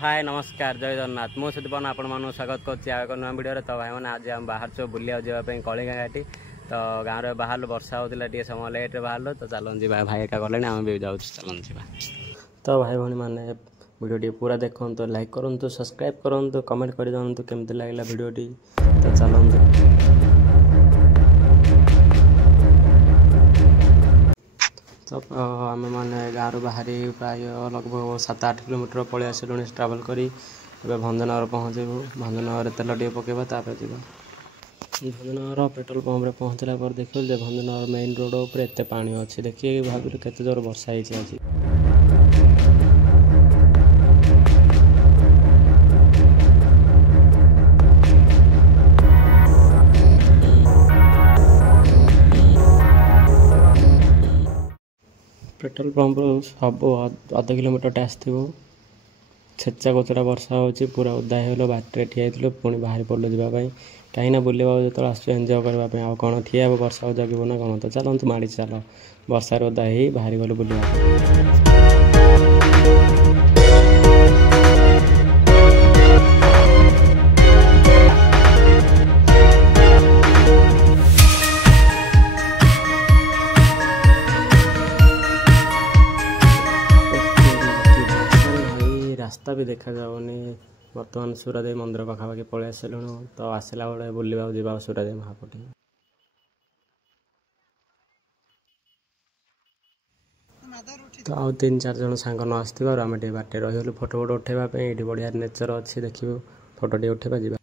हाय नमस्कार जय जगन्नाथ मो सुदीपन आपण मानू स्वागत कर नुआ वीडियो तो भाई मैंने आज आम बाहर छो बुलिया जावाई कलिंगा घाटी तो गाँव में बाहर वर्षा होता टे समय लेट्रे बाहर तो चलन जी भाई एका गले आम भी जाऊँ चलन जी तो भाई भाई मैंने वीडियो पूरा देखो तो लाइक करूँ सब्सक्राइब करूँ कमेंट कर दिखाँ केमती लगे वीडियो तो चलते तो आम मैंने गाँव बाहर प्राय लगभग 7-8 किलोमीटर पलि आसलु ट्रावेल करी भंजनगर पहुँचबू भंजनगर तेल टे पकेबा तापर जीवा भंजनगर पेट्रोल पंप रे पहुँचला पर देखिए भंजनगर मेन रोड उपर एत पानी अच्छी देखिए भाविलु केते जोर वर्षा होती आज। पेट्रोल पंप सब अध किलोमीटर आसो छेचा कोचरा वर्षा हो पूरा उदा हो बाटर ठिया पुणी बाहर पड़ो जावाई कहीं बुलवा जो आस एंजय करने आ कौन ठिया वर्षा जगह ना कौन तो चलते माड़ी चल वर्षार उदा ही बाहर गलु बुलवा। रास्ता भी देखा जाऊनी बर्तमान सूरादेवी मंदिर पाखापाखि पलि आसलु तो आसला बेले बुलवा जा सूरादेवी महापटी तो आउ 3-4 जन सांग न आसो आम बाटे रहीगलु फोटो फोटो उठेबापी ये बढ़िया नेचर अच्छी देखिए फोटो टे उठेबा जा।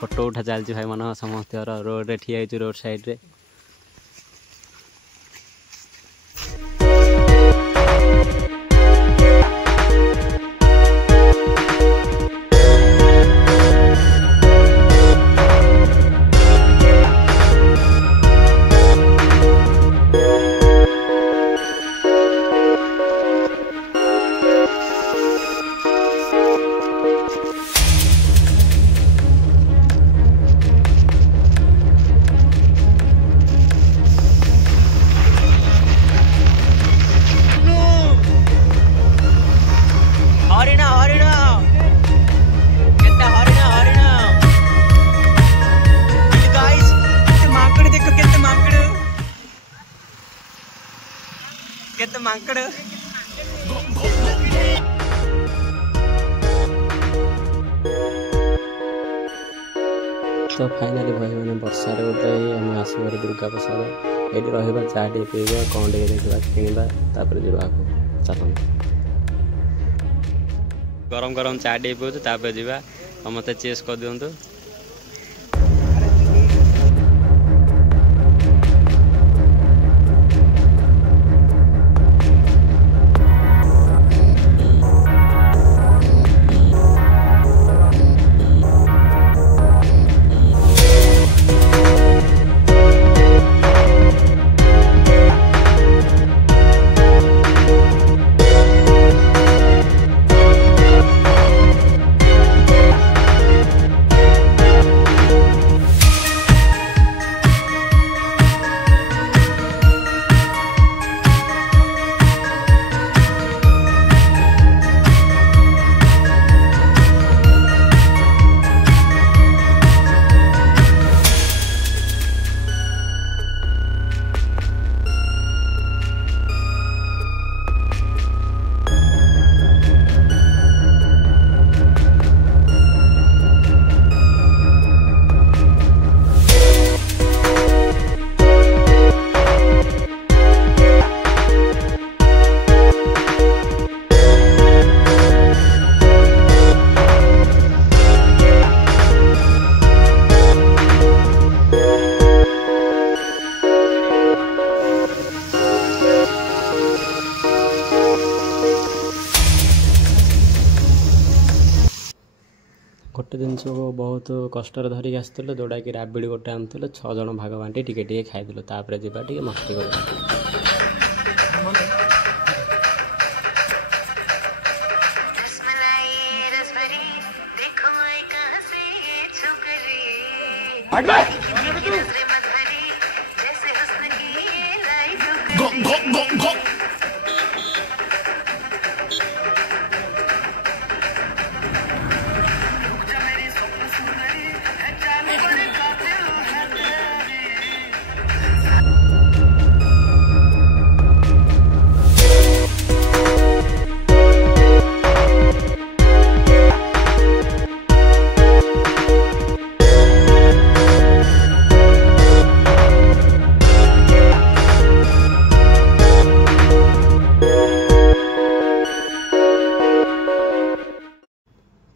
फोटो उठा चलती भाई मन समस्त रोड रे ठिया रोड साइड रे मांकड़ तो फाइनाली भाई मैंने वर्षार उदाई आम आसबार दुर्गा प्रसाद ये रहा चाह टे पीवा कौन टे देखा किणवा तापर जा चल गरम गरम चाह टे पीछे तापर जा समस्ते चेस कर दिंतु। गोटे जिनस को बहुत कष्ट धरिक आसते जोटा कि राबिड़ गोटे आनुले 6 जन भाग बांटी टे खाइलु तापर जी टे मस्ती कर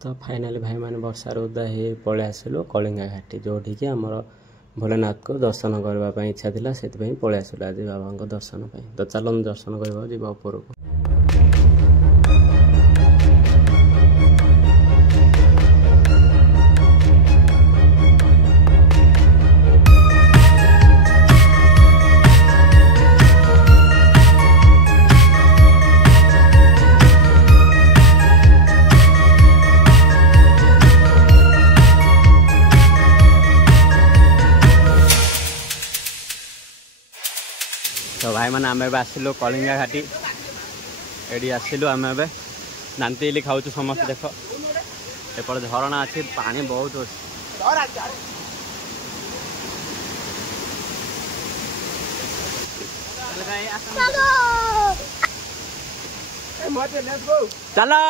तो फाइनाली भाई मैंने वर्षा उदा हो पलि आसलु कलिंगा घाटी जोटि कि आमर भोलेनाथ को दर्शन करने इच्छा था से पलि आसलु आज बाबा दर्शन तो चलो दर्शन करवा जी ऊपर को तो भाई मैंने आम आसिलु कलिंगा घाटी एडी आसिलु आम नांती खाऊ समस्त देख एपट झरणा अच्छी पानी बहुत अच्छे चलो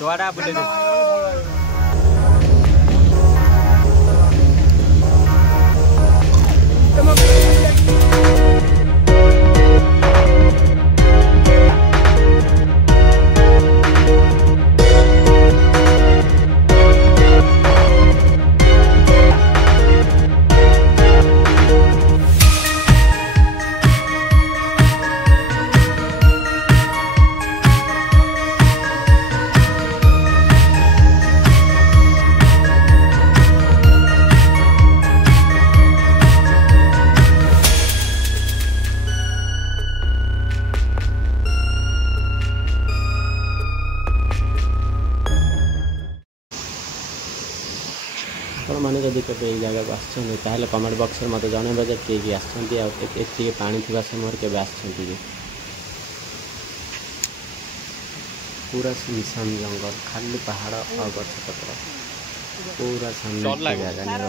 थोड़ा बुले मैंने जब कभी जगह को आसमें कमेंट बॉक्स में मत जनइबा किए आसती पानी थी समय के पूरा सुनसान जंगल खाली पहाड़ और गछ पत्र पूरा सामने जगह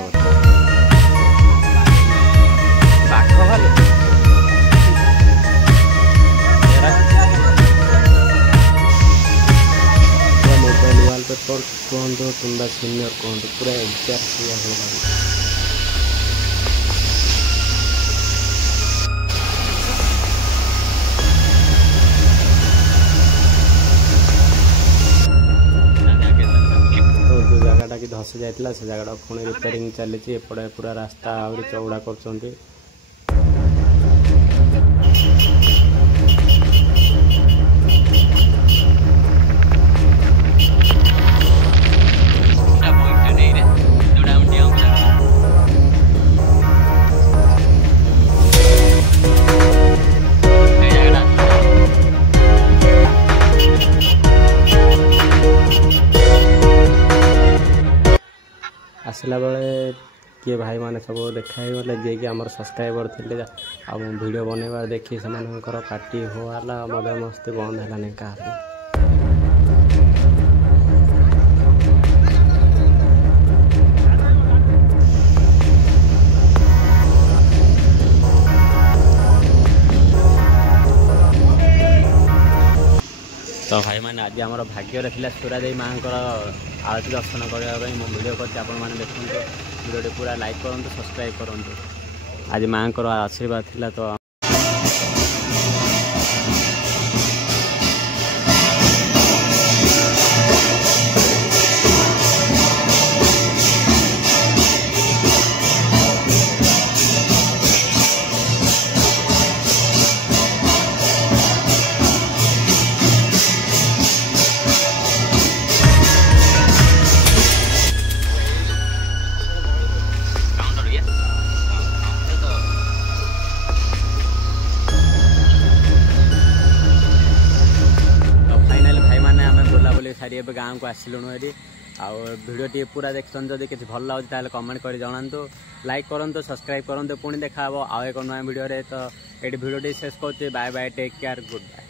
मोबाइल वालपेपर कहतु कि सीनियर कहतु पूरा एग्जाक्ट तो जो जगह कि धसी जाता से जगह पुणी रिपेयरिंग चली पूरा रास्ता आहरी चौड़ा कर आसला बेले किए भाई मैंने सब देखा गले जे कि आम सब्सक्राइबर थे आ वीडियो बनवा देखी से पार्टी होला मजा मस्ती बंद है क्या तो भाई मैंने आज आम भाग्य थी सुरादेवी माँ आरती दर्शन करने मो वीडियो कर देखते वीडियो पूरा लाइक करूँ सब्सक्राइब करूँ आज माँ आशीर्वाद थिला तो बाहरी ए गाँव को आसिलुणु हेरी आउ भिडियो पूरा देखते जब किसी भल लगे कमेंट कर जनातु लाइक करूँ सब्सक्राइब करूँ पुणी देखा आउ एक नुआ भिडियो तो ये भिडियो शेष कर bye bye take care good bye.